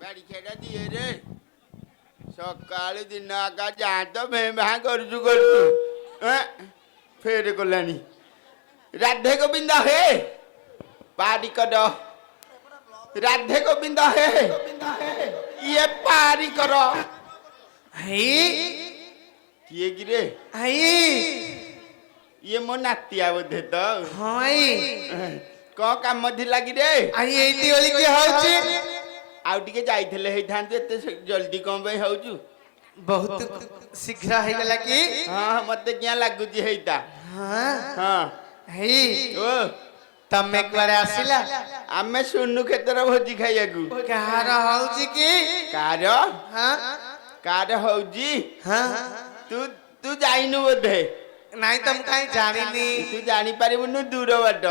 ବାଡ଼ି ଖେଟା ଦିଏ ରେ ସକାଳୁ ଦିନ ଆକା ଯାହା ତ ଭେଁ ଭାଁ କରୁଛୁ ଫେର ଗଲାଣି ରାଧେ ଗୋବିନ୍ଦ ହେ ପାରି କର ରାଧେ ଗୋବିନ୍ଦ ହେ ଇଏ ପାରି କର କିଏ କିରେ ଇଏ ମୋ ନାତିଆ ବୋଧେ ତ କଣ କାମ ଥିଲା କିରେ ଆଉ ଟିକେ ଯାଇଥିଲେ ହେଇଥାନ୍ତୁ ଏତେ ଜଲ୍ଦି କଣ ପାଇଁ ହଉଛୁ ବହୁତ ଶୀଘ୍ର ହେଇଗଲା କି ହଁ ମତେ କିଆ ଲାଗୁଛି ହେଇତା ହଁ ଓ ତମେ କୁଆଡେ ଆସିଲା ଆମେ ସୁନୁ କ୍ଷେତ୍ର ଭୋଜି ଖାଇବାକୁ କାହାର ହଉଛି କି କାର ହଉଛି ତୁ ତୁ ଯାଇନୁ ବୋଧେ ନାଇଁ ତ ମୁଁ କାହିଁ ଜାଣିନି ତୁ ଜାଣିପାରିବୁନୁ ଦୂର ବାଟ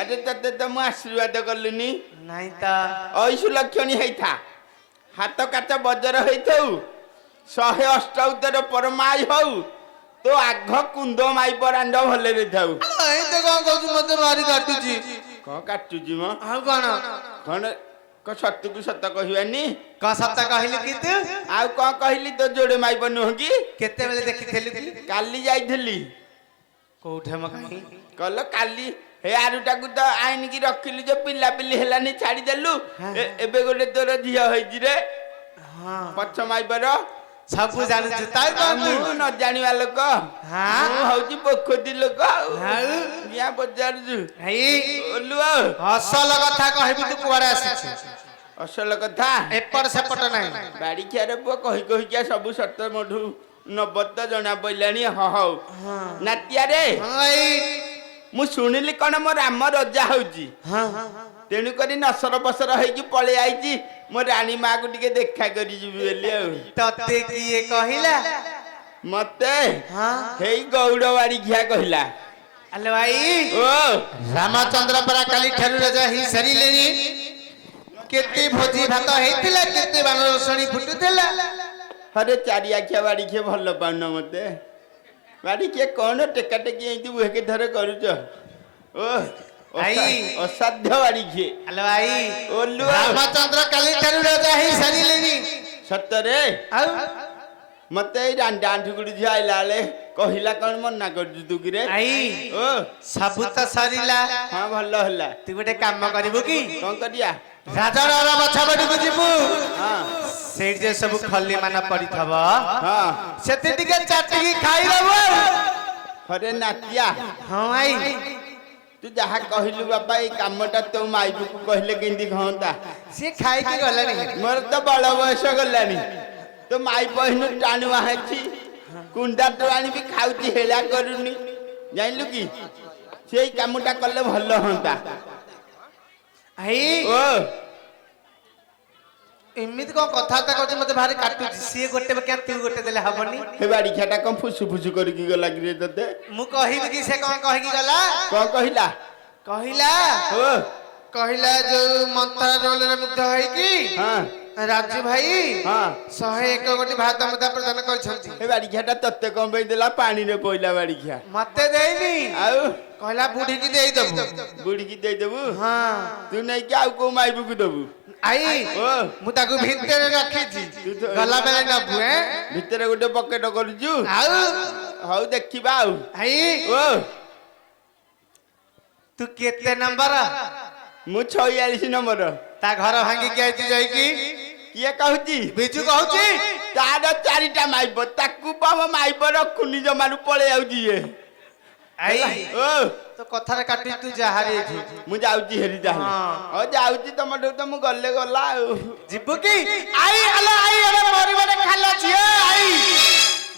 ଆରେ ତତେ ତ ମୁଁ ଆଶୀର୍ବାଦ କଲୁନି ନାଇଁ ତ ଐଶୁ ଲକ୍ଷଣୀ ହେଇଥା ହାତ କାଚ ବଜର ହେଇଥାଉ 108 ଉତ୍ତର ପରମାଇ ହଉ ତୋ ଆଘ କୁନ୍ଦ ମାଇ ପରାଣ୍ଡ ଭଲରେ ଥାଉ କଣ କହୁଛୁ ମତେ ଭାରି କାଟୁଛି କଣ କାଟୁଛି ମ ଆଉ କଣ କଣ ସତକୁ ସତ କହିବାନି କଣ ସତ କହିଲୁ କି ତୁ ଆଉ କଣ କହିଲି ତୋ ଯୋଡେ ମାଇପ ନୁହଁ କି କେତେବେଳେ ଦେଖିଥିଲୁ କି କାଲି ଯାଇଥିଲି କୋଉଠି ଆମ କାହିଁ କଲ କାଲି ହେ ଆରୁଟାକୁ ତ ଆଇନିକି ରଖିଲୁ ଯେ ପିଲାପିଲି ହେଲାନି ଛାଡ଼ିଦେଲୁ ଏବେ ଗୋଟେ ତୋର ଝିଅ ହେଇଛି ରେ ପଛ ମାଇପର ସବୁ ଜାଣିଛୁ ମୁଁ ନ ଜାଣିବା ଲୋକ ମୁଁ ହଉଛି ପୋଖତି ଲୋକ ଆଉ ପଚାରୁଛୁ ଅସଲ କଥା କହିବୁ ତୁ କୁଆଡେ ଆସିଛୁ ଅସଲ କଥା ଏପଟ ସେପଟ ନାହିଁ ବାଡ଼ିଖିଆରେ ପୁଅ କହି କହିକିଆ ସବୁ ସତ ମୋଠୁ ନବତ ଜଣା ପଇଲାଣି ହଉ ନାତିଆରେ ମୁଁ ଶୁଣିଲି କଣ ମୋ ରାମ ରଜା ହଉଛି ତେଣୁକରି ନସର ପସର ହେଇକି ପଳେଇ ଆଇଛି ମୋ ରାଣୀ ମାକୁ ଟିକେ ଦେଖା କରି ଯିବି ବୋଲି ଆଉ ତତେ କିଏ କହିଲା ମତେ ହେଇ ଗୌଡ଼ ବାଡ଼ିଖିଆ କହିଲା ଆଲୋ ଭାଇ ଓ ରାମଚନ୍ଦ୍ର ପରା କାଲି ଠାରୁ ରାଜା ହେଇ ସାରିଲେଣି କେତେ ଭୋଜି ଭାତ ହେଇଥିଲା କେତେ ବାଣ ରୋଷଣୀ ଫୁଟୁଥିଲା ହରେ ଚାରିଆଖିଆ ବାଡ଼ିଖିଏ ଭଲ ପାଉନ ମତେ ବାଡ଼ିଖିଏ କଣ ଟେକା ଟେକି ଏମିତି ବୁହେକେ ଥରେ କରୁଛ ଓ ଅସାଧ୍ୟ ବାଡ଼ିଖିଏ ଆଲୋ ଭାଇ ଓଲୁ ରାମଚନ୍ଦ୍ର କାଲି ଠାରୁ ରାଜା ହେଇ ସାରିଲେଣି ସତରେ ଆଉ ମତେ ଏଇ ଡାଣ୍ଠୁକୁଡ଼ି ଝିଅ ଆଇଲା ବେଳେ କହିଲା କଣ ମନା କରୁଛୁ ତୁ କିରେ ଓ ସବୁ ତ ସରିଲା ହଁ ଭଲ ହେଲା ତୁ ଗୋଟେ କାମ କରିବୁ କି କଣ କରିବା ରାଜର ପଛ ପଟକୁ ଯିବୁ ସେଇଠି ଯେ ସବୁ ଖଲି ମାନ ପଡିଥିବ ସେଠି ଟିକେ ଚାଟିକି ଖାଇଦବୁ ହରେ ନାତିଆ ହଁ ଭାଇ ତୁ ଯାହା କହିଲୁ ବାପା ଏଇ କାମଟା ତୋ ମାଇପୁକୁ କହିଲେ କେମିତି ହଅନ୍ତା ସିଏ ଖାଇକି ଗଲାଣି ମୋର ତ ବଳ ବୟସ ଗଲାଣି ତୋ ମାଇ ପହିନୁ ଟାଣୁଆ ହେଇଛି କୁଣ୍ଡା ତ ଆଣିବି ଖାଉଛି ହେଳା କରୁନି ଜାଣିଲୁ କି ସେଇ କାମଟା କଲେ ଭଲ ହଅନ୍ତା ଓ ଏମିତି କଣ କଥାବାର୍ତ୍ତା କରୁଛି ମତେ ଭାରି କାଟୁଛି ସିଏ ଗୋଟେ ତୁ ଗୋଟେ ଦେଲେ ହବନି ହେ ବାଡ଼ିଖିଆଟା କଣ ଫୁସୁ ଫୁସୁ କରିକି ଗଲା କିରେ ତତେ ମୁଁ କହିବି କି ସେ କଣ କହିକି ଗଲା କଣ କହିଲା କହିଲା ଯୋଉ ମନ୍ଥରା ରୋଲରେ ମୁଗ୍ଧ ହେଇକି ରାଜୁ ଭାଇ 101 ଗୋଟି ଭାତ ମତା ପ୍ରଦାନ କରିଛନ୍ତି ଏ ବାଡ଼ିଖିଆଟା ତତେ କଣ ପାଇଁ ଦେଲା ପାଣିରେ ପଇଲା ବାଡ଼ିଖିଆ ମତେ ଦେଇନି ଆଉ କହିଲା ବୁଢୀକି ଦେଇଦବୁ ବୁଢୀକି ଦେଇଦବୁ ତୁ ନେଇକି ଆଉ କୋଉ ମାଇବୁକୁ ଦବୁ ମୁଁ ତାକୁ ଭିତରେ ରଖିଛି ଗଲା ବେଳେ ନବୁ ଭିତରେ ଗୋଟେ ପକେଟ କରୁଛୁ ହଉ ଦେଖିବା ଆଉ ତୁ କେତେ ନମ୍ବର ମୁଁ 46 ନମ୍ବର ତା ଘର ଭାଙ୍ଗିକି ଆଇଛି ଯାଇକି କିଏ କହୁଛି ବିଜୁ କହୁଛି ତାର 4ଟା ମାଇପ ତାକୁ ମାଇପ ରଖୁନି ଜମାରୁ ପଳେଇ ଯାଉଛି ଇଏ ତ କଥାରେ କାଟି ତୁ ଯାହାରି ମୁଁ ଯାଉଛି ହେରି ତାହେଲେ ହଉ ଯାଉଛି ତମଠୁ ତ ମୁଁ ଗଲେ ଗଲା ଆଉ ଯିବୁ କି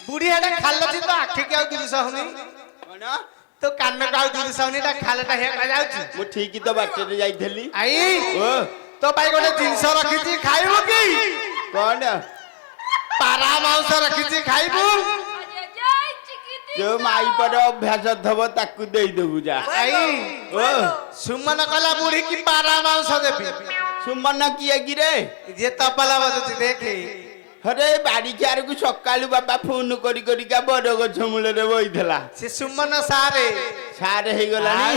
ବୁଢୀ ହେଟା ଖାଲ ତ ଆଖିକି ଆଉ ଜିନିଷ ହଉନି କଣ ତୋ କାନକୁ ଆଉ ଜିନିଷ ହଉନି ତା ଖାଲଟା ହେକା ଯାଉଛି ମୁଁ ଠିକ ତ ବାଟରେ ଯାଇଥିଲି ତୋ ପାଇଁ ଗୋଟେ ଜିନିଷ ରଖିଛି ଖାଇବୁ କି କଣ ପାରା ମାଂସ ରଖିଛି ଖାଇବୁ ଯୋଉ ମାଇପର ଅଭ୍ୟାସ ଥବ ତାକୁ ଦେଇଦବୁ ଯା ସୁମନ କହିଲା ବୁଢୀ କି ପାରା ମାଂସ ଦେବି ସୁମନ କିଏ କିରେ ଯେ ତବଲା ବଜୁଛି ଦେଖେ ହରେ ବାଡ଼ି ଚାରକୁ ସକାଳୁ ବାପା ଫୋନ କରିକା ବର ଗଛ ମୂଳରେ ବଇଥିଲା ସେ ସୁମନ ସାରେ ସାର ହେଇଗଲାଣି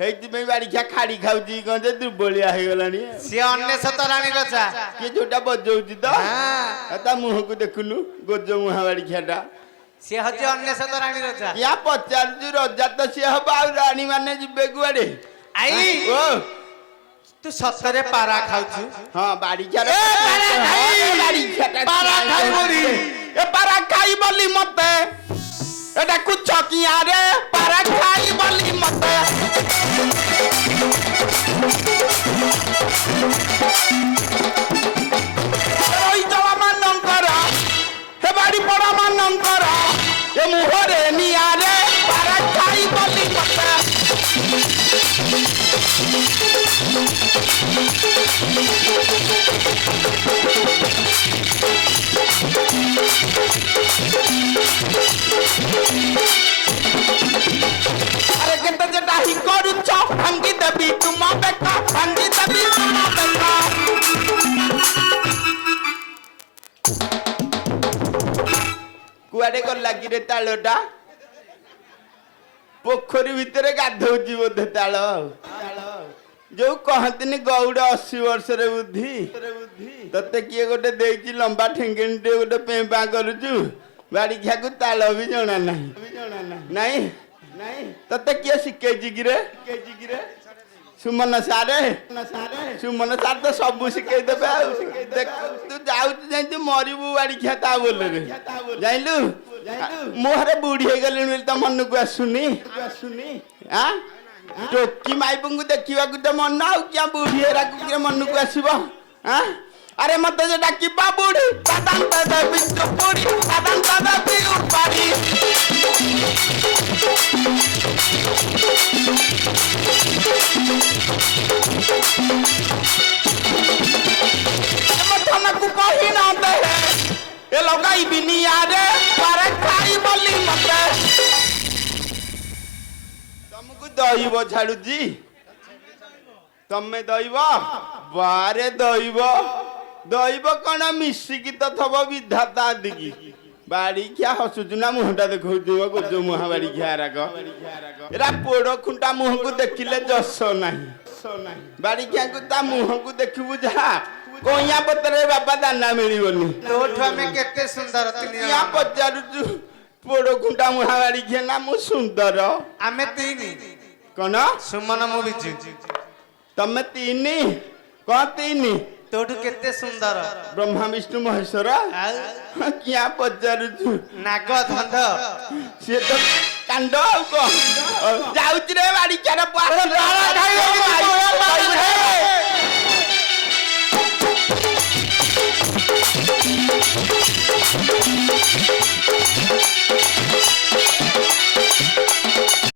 ହେଇଥିପାଇଁ ବାଡ଼ିଖିଆ ଖାଡ଼ି ଖାଉଛି କଣ ଯେ ଦୁର୍ବଳିଆ ହେଇଗଲାଣି ସିଏ ଅନେଶତ ରାଣୀ ରଜା କିଏ ଯୋଉଟା ବଜଉଛି ତ ତା ମୁହଁକୁ ଦେଖୁନୁ ଗୋଜ ମୁହାଁ ବାଡ଼ିଖିଆଟା ସିଏ ହଉଛି ଅନେଶତ ରାଣୀ ରଜା ୟା ପଚାରୁଛୁ ରଜା ତ ସିଏ ହବ ଆଉ ରାଣୀ ମାନେ ଯିବେ କୁଆଡେ ଆଇ ଓ ତୁ ସତରେ ପାରା ଖାଉଛୁ ହଁ ବାଡ଼ିଖିଆର ପାରା ଖାଇବରି ଏ ପାରା ଖାଇ ବୋଲି ମତେ এটা কুচকিয়া রে পারা খাই বলি মতে ওই যাওয়া মানঙ্কর হে বাড়ি পড়া মানঙ্কর এ মুহরে নিয়া রে পারা খাই বলি মতে আরে কেতে যেটা হি করুছ ভাঙ্গি দেবি তুম বেকা ভাঙ্গি দেবি তুম বেকা কুয়াড়ে গলা কি রে তালটা পোখରୀ ভিতরে গাধଉଛି ବୋଧେ ତାଳ ଯୋଉ କହନ୍ତିନି ଗଉଡ 80 ବର୍ଷରେ ବୁଦ୍ଧି ତତେ କିଏ ଗୋଟେ ଦେଇଛି ଲମ୍ବା ଠେଙ୍ଗିଣି ଟେ ଗୋଟେ ପେଁ କରୁଛୁ ବାଡ଼ିଖିଆକୁ ତାଳ ବି ଜଣା ନାହିଁ ନାଇଁ ତତେ କିଏ ଶିଖେଇଛି କିରେ ସୁମନ ସାରେ ସୁମନ ସାର୍ ତ ସବୁ ଶିଖେଇ ଦେବେ ଆଉ ତୁ ଯାଉଛୁ ଯାଇଛୁ ମରିବୁ ବାଡ଼ିଖିଆ ତା ବୋଲରେ ଯାଇଲୁ ମୁହଁରେ ବୁଢୀ ହେଇଗଲିଣି ବୋଲି ତ ମନକୁ ଆସୁନି ଆଁ ଟୋକି ମାଇପଙ୍କୁ ଦେଖିବାକୁ ତ ମନ ଆଉ କିଆ ବୁଢୀ ହେରାକୁ କିଏ ମନକୁ ଆସିବ ଆଁ আরে মতে যে ডাকিবা বুড়ি দাদান দাদা বিচ্ছু বুড়ি দাদান দাদা বিউ বাড়ি মতনকু কহি না দে এ লগাই বিনিয়ারে পারে খাই বলি মতে তমকু দইব ছাড়ুজি তমে দইব বারে দইব দইব কোন মিশিকি তো থব বিধাতা দিকি বাড়ি খিয়া হসুচু না মুহটা দেখুছিব গোজ মুহা বাড়ি খিয়া রাগ এরা পোড় খুঁটা মুহକୁ ଦେଖିଲେ যশ নাই বাড়ি খিয়াକୁ তা মুহକୁ ଦେଖିବୁ যাহা কইয়া পত্রে বাবা দানা মিলিবনি তোঠু আমি কেতে সুন্দর তিনি ইয়া পচারুচু পোড় খুঁটা মুহা বাড়ি খিয়া না মু সুন্দর আমি তিনি কোন সুমন মু বিজু ତମେ ତିନି କଣ ତିନି তোঠু কেতে সুন্দর ବ୍ରହ୍ମା ବିଷ୍ଣୁ ମହେଶ୍ୱର କିଆ ପଚାରୁଛୁ ନାଗ ଧଣ୍ଡ ସିଏ ତ କାଣ୍ଡ ଆଉ କଣ ଯାଉଛି ରେ ବାଡ଼ିଚାର ପାର